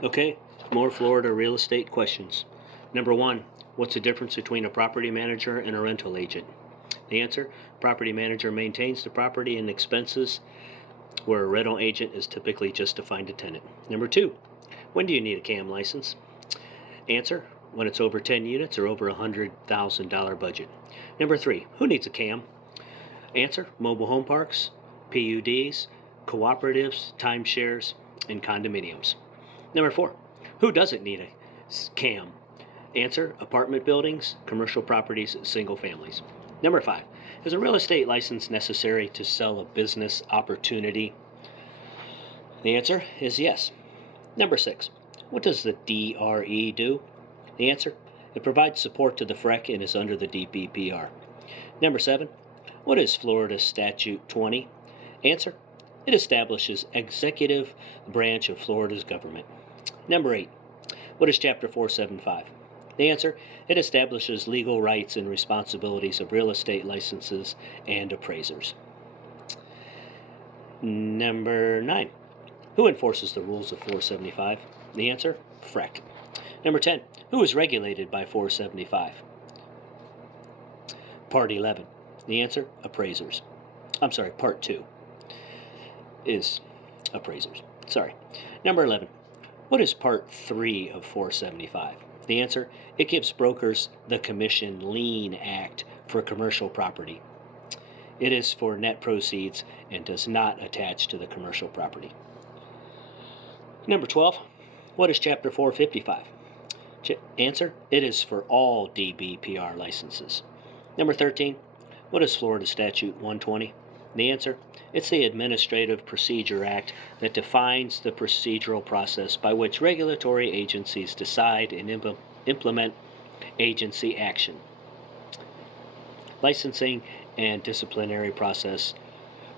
Okay, more Florida real estate questions. Number one, what's the difference between a property manager and a rental agent? The answer, property manager maintains the property and expenses, where a rental agent is typically just to find a tenant. Number two, when do you need a CAM license? Answer, when it's over 10 units or over a $100,000 budget. Number three, who needs a CAM? Answer, mobile home parks, PUDs, cooperatives, timeshares, and condominiums. Number four, who doesn't need a CAM? Answer, apartment buildings, commercial properties, single families. Number five, is a real estate license necessary to sell a business opportunity? The answer is yes. Number six, what does the DRE do? The answer, it provides support to the FREC and is under the DBPR. Number seven, what is Florida Statute 20? Answer, it establishes executive branch of Florida's government. Number eight, what is Chapter 475? The answer, it establishes legal rights and responsibilities of real estate licenses and appraisers. Number 9, who enforces the rules of 475? The answer, FREC. Number 10, who is regulated by 475? Part 11. The answer, appraisers. Part 2 is appraisers. Number 11, what is Part 3 of 475? The answer, it gives brokers the Commission Lien Act for commercial property. It is for net proceeds and does not attach to the commercial property. Number 12, what is Chapter 455? Answer, it is for all DBPR licenses. Number 13, what is Florida Statute 120? The answer, it's the Administrative Procedure Act that defines the procedural process by which regulatory agencies decide and implement agency action. Licensing and disciplinary process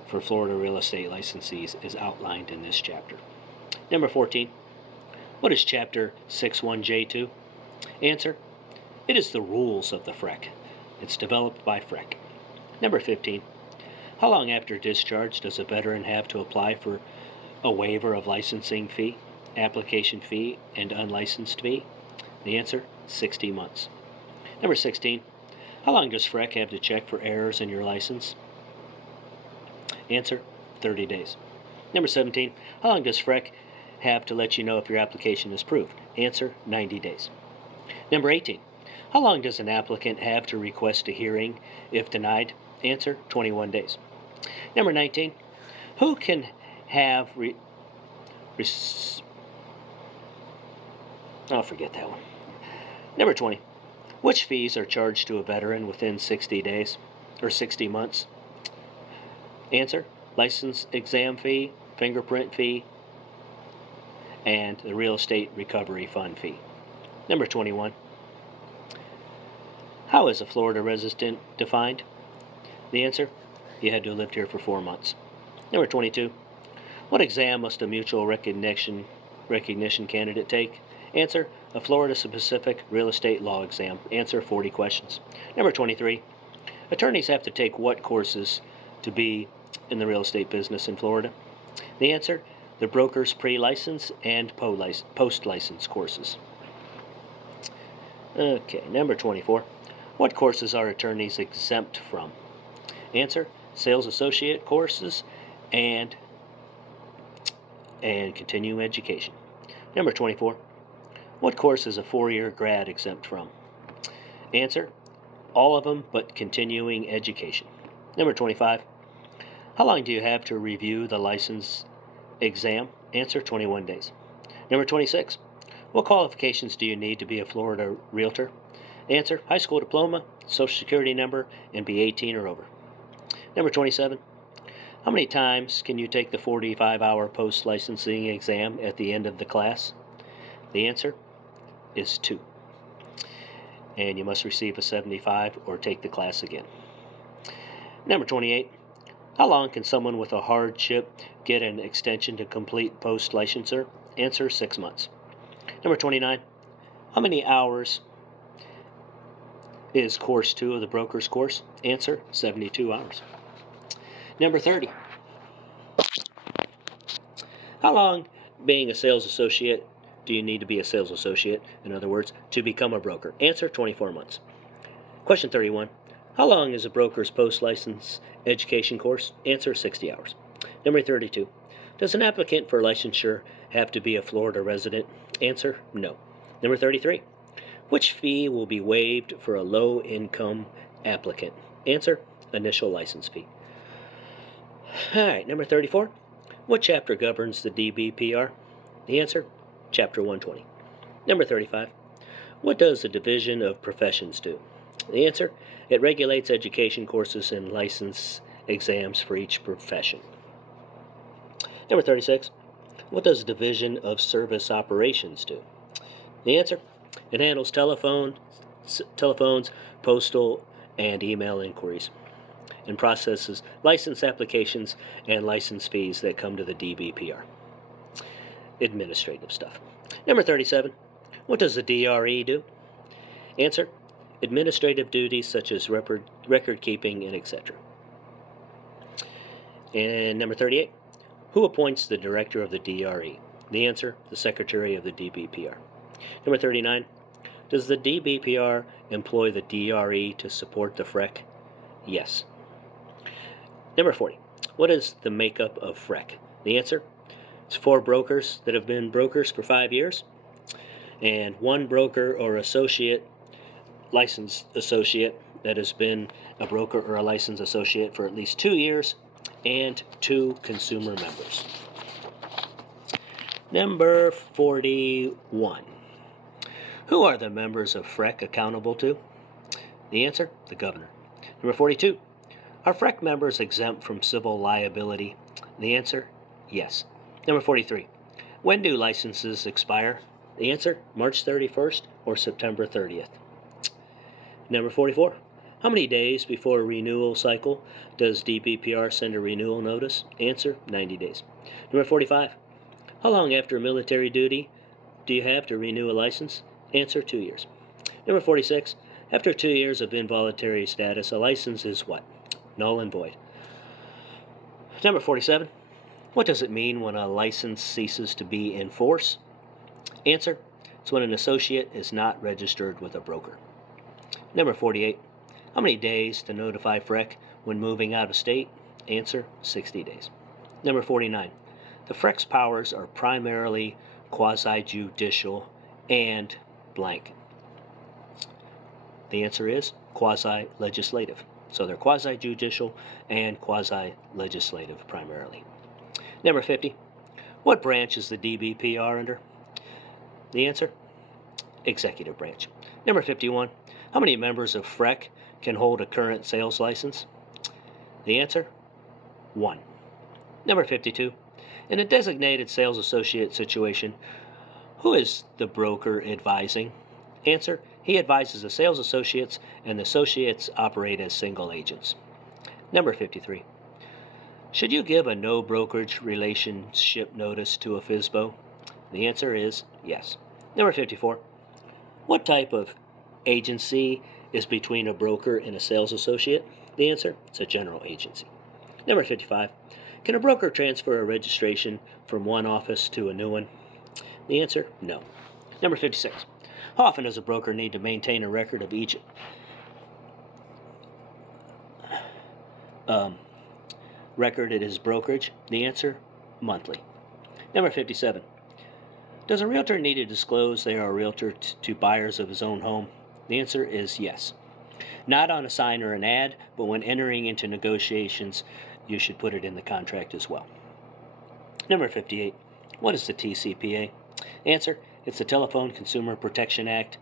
for Florida real estate licensees is outlined in this chapter. Number 14, what is Chapter 61J2? Answer, it is the rules of the FREC. It's developed by FREC. Number 15, how long after discharge does a veteran have to apply for a waiver of licensing fee, application fee, and unlicensed fee? The answer, 60 months. Number 16, how long does FREC have to check for errors in your license? Answer, 30 days. Number 17, how long does FREC have to let you know if your application is approved? Answer, 90 days. Number 18, how long does an applicant have to request a hearing if denied? Answer, 21 days. Number 19, who can have I'll forget that one. Number 20, which fees are charged to a veteran within 60 days or 60 months? Answer, license exam fee, fingerprint fee, and the real estate recovery fund fee. Number 21, how is a Florida resident defined? The answer, you had to have lived here for 4 months. Number 22, what exam must a mutual recognition candidate take? Answer, a Florida-specific real estate law exam. Answer, 40 questions. Number 23, attorneys have to take what courses to be in the real estate business in Florida? The answer, the broker's pre-license and post-license courses. Okay, number 24, what courses are attorneys exempt from? Answer, sales associate courses and continuing education. Number 24, what course is a 4-year grad exempt from? Answer, all of them but continuing education. Number 25, how long do you have to review the license exam? Answer, 21 days. Number 26, what qualifications do you need to be a Florida realtor? Answer, high school diploma, social security number, and be 18 or over. Number 27, how many times can you take the 45-hour post-licensing exam at the end of the class? The answer is 2. And you must receive a 75 or take the class again. Number 28, how long can someone with a hardship get an extension to complete post-licensure? Answer, 6 months. Number 29, how many hours is course 2 of the broker's course? Answer, 72 hours. Number 30, how long, being a sales associate, do you need to be a sales associate, in other words, to become a broker? Answer, 24 months. Question 31. How long is a broker's post-license education course? Answer, 60 hours. Number 32. Does an applicant for licensure have to be a Florida resident? Answer, no. Number 33. Which fee will be waived for a low-income applicant? Answer, initial license fee. All right, number 34. What chapter governs the DBPR? The answer, Chapter 120. Number 35. What does the Division of Professions do? The answer, it regulates education courses and license exams for each profession. Number 36. What does the Division of Service Operations do? The answer, it handles telephones, postal, and email inquiries, and processes license applications and license fees that come to the DBPR. Administrative stuff. Number 37. What does the DRE do? Answer, administrative duties such as record keeping and etc. And number 38. Who appoints the director of the DRE? The answer, the secretary of the DBPR. Number 39. Does the DBPR employ the DRE to support the FREC? Yes. Number 40. What is the makeup of FREC? The answer, it's 4 brokers that have been brokers for 5 years, and 1 broker or associate, licensed associate, that has been a broker or a licensed associate for at least 2 years, and 2 consumer members. Number 41. Who are the members of FREC accountable to? The answer, the governor. Number 42. Are FREC members exempt from civil liability? The answer, yes. Number 43. When do licenses expire? The answer, March 31st or September 30th. Number 44. How many days before a renewal cycle does DBPR send a renewal notice? Answer, 90 days. Number 45. How long after military duty do you have to renew a license? Answer, 2 years. Number 46. After 2 years of involuntary status, a license is what? Null and void. Number 47. What does it mean when a license ceases to be in force? Answer, it's when an associate is not registered with a broker. Number 48. How many days to notify FREC when moving out of state? Answer, 60 days. Number 49. The FREC's powers are primarily quasi-judicial and blank. The answer is quasi-legislative. So they're quasi-judicial and quasi-legislative primarily. Number 50. What branch is the DBPR under? The answer, executive branch. Number 51. How many members of FREC can hold a current sales license? The answer, 1. Number 52. In a designated sales associate situation, who is the broker advising? Answer, he advises the sales associates, and the associates operate as single agents. Number 53. Should you give a no brokerage relationship notice to a FSBO? The answer is yes. Number 54. What type of agency is between a broker and a sales associate? The answer, it's a general agency. Number 55. Can a broker transfer a registration from one office to a new one? The answer, no. Number 56. How often does a broker need to maintain a record of each record at his brokerage? The answer, monthly. Number 57. Does a realtor need to disclose they are a realtor to buyers of his own home? The answer is yes. Not on a sign or an ad, but when entering into negotiations, you should put it in the contract as well. Number 58. What is the TCPA? Answer, it's the Telephone Consumer Protection Act,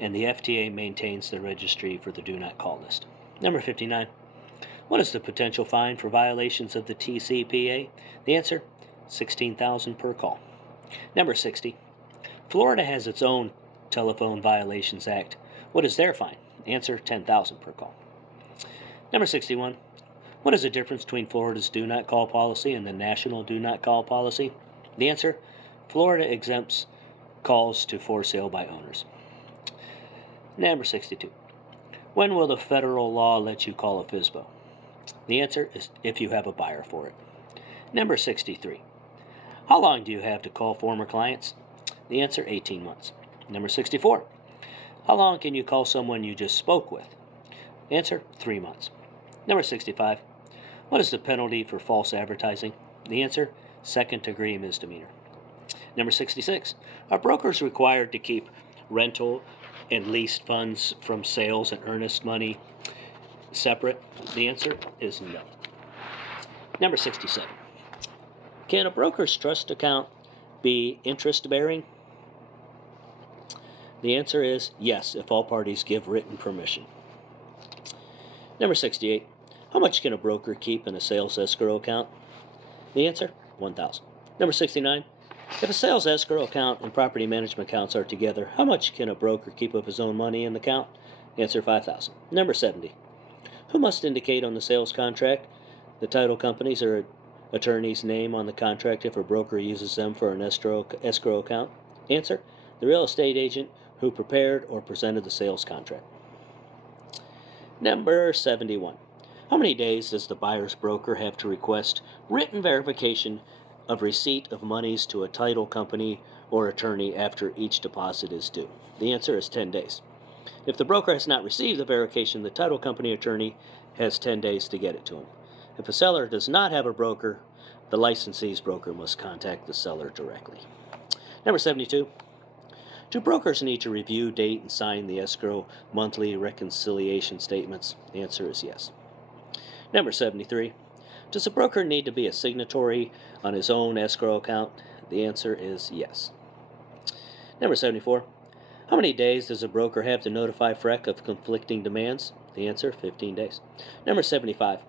and the FTA maintains the registry for the Do Not Call list. Number 59. What is the potential fine for violations of the TCPA? The answer, $16,000 per call. Number 60. Florida has its own Telephone Violations Act. What is their fine? Answer, $10,000 per call. Number 61. What is the difference between Florida's Do Not Call policy and the national Do Not Call policy? The answer, Florida exempts calls to for sale by owners. Number 62. When will the federal law let you call a FSBO? The answer is if you have a buyer for it. Number 63. How long do you have to call former clients? The answer, 18 months. Number 64. How long can you call someone you just spoke with? The answer, 3 months. Number 65. What is the penalty for false advertising? The answer, second-degree misdemeanor. Number 66. Are brokers required to keep rental and leased funds from sales and earnest money separate? The answer is no. Number 67. Can a broker's trust account be interest-bearing? The answer is yes, if all parties give written permission. Number 68. How much can a broker keep in a sales escrow account? The answer, $1,000. Number 69. If a sales escrow account and property management accounts are together, how much can a broker keep of his own money in the account? Answer, $5,000. Number 70. Who must indicate on the sales contract the title company's or attorney's name on the contract if a broker uses them for an escrow account? Answer, the real estate agent who prepared or presented the sales contract. Number 71. How many days does the buyer's broker have to request written verification of receipt of monies to a title company or attorney after each deposit is due? The answer is 10 days. If the broker has not received the verification, the title company attorney has 10 days to get it to him. If a seller does not have a broker, the licensee's broker must contact the seller directly. Number 72. Do brokers need to review, date, and sign the escrow monthly reconciliation statements? The answer is yes. Number 73. Does a broker need to be a signatory on his own escrow account? The answer is yes. Number 74. How many days does a broker have to notify FREC of conflicting demands? The answer, 15 days. Number 75.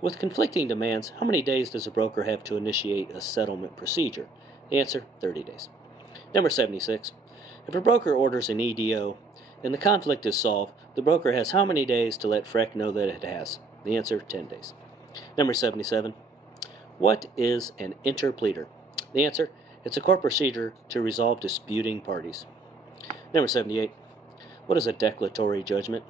With conflicting demands, how many days does a broker have to initiate a settlement procedure? The answer, 30 days. Number 76. If a broker orders an EDO and the conflict is solved, the broker has how many days to let FREC know that it has? The answer, 10 days. Number 77. What is an interpleader? The answer, it's a court procedure to resolve disputing parties. Number 78. What is a declaratory judgment?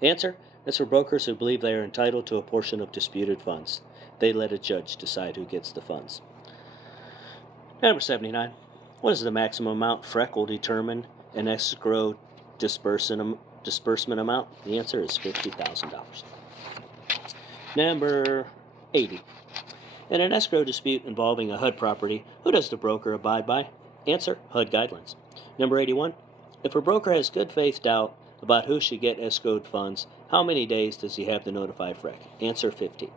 The answer, it's for brokers who believe they are entitled to a portion of disputed funds. They let a judge decide who gets the funds. Number 79. What is the maximum amount FREC will determine an escrow disbursement amount? The answer is $50,000. Number 80. In an escrow dispute involving a HUD property, who does the broker abide by? Answer, HUD guidelines. Number 81. If a broker has good faith doubt about who should get escrowed funds, how many days does he have to notify FREC? Answer, 15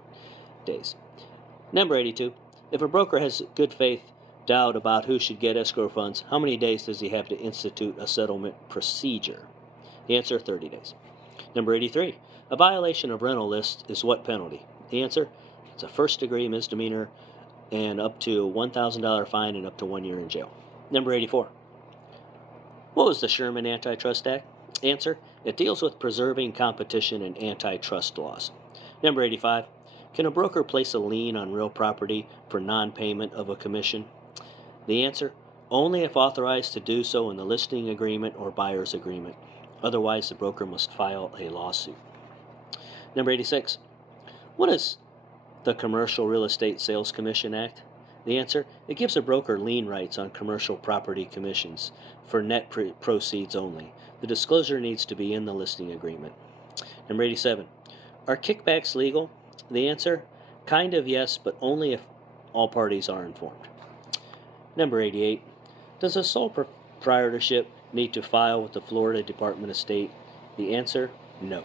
days. Number 82. If a broker has good faith doubt about who should get escrow funds, how many days does he have to institute a settlement procedure? The answer, 30 days. Number 83. A violation of rental list is what penalty? The answer, it's a first-degree misdemeanor and up to a $1,000 fine and up to 1 year in jail. Number 84. What was the Sherman Antitrust Act? Answer, it deals with preserving competition and antitrust laws. Number 85. Can a broker place a lien on real property for non-payment of a commission? The answer, only if authorized to do so in the listing agreement or buyer's agreement. Otherwise, the broker must file a lawsuit. Number 86. What is the Commercial Real Estate Sales Commission Act? The answer, it gives a broker lien rights on commercial property commissions for net proceeds only. The disclosure needs to be in the listing agreement. Number 87. Are kickbacks legal? The answer, kind of yes, but only if all parties are informed. Number 88. Does a sole proprietorship need to file with the Florida Department of State? The answer, no.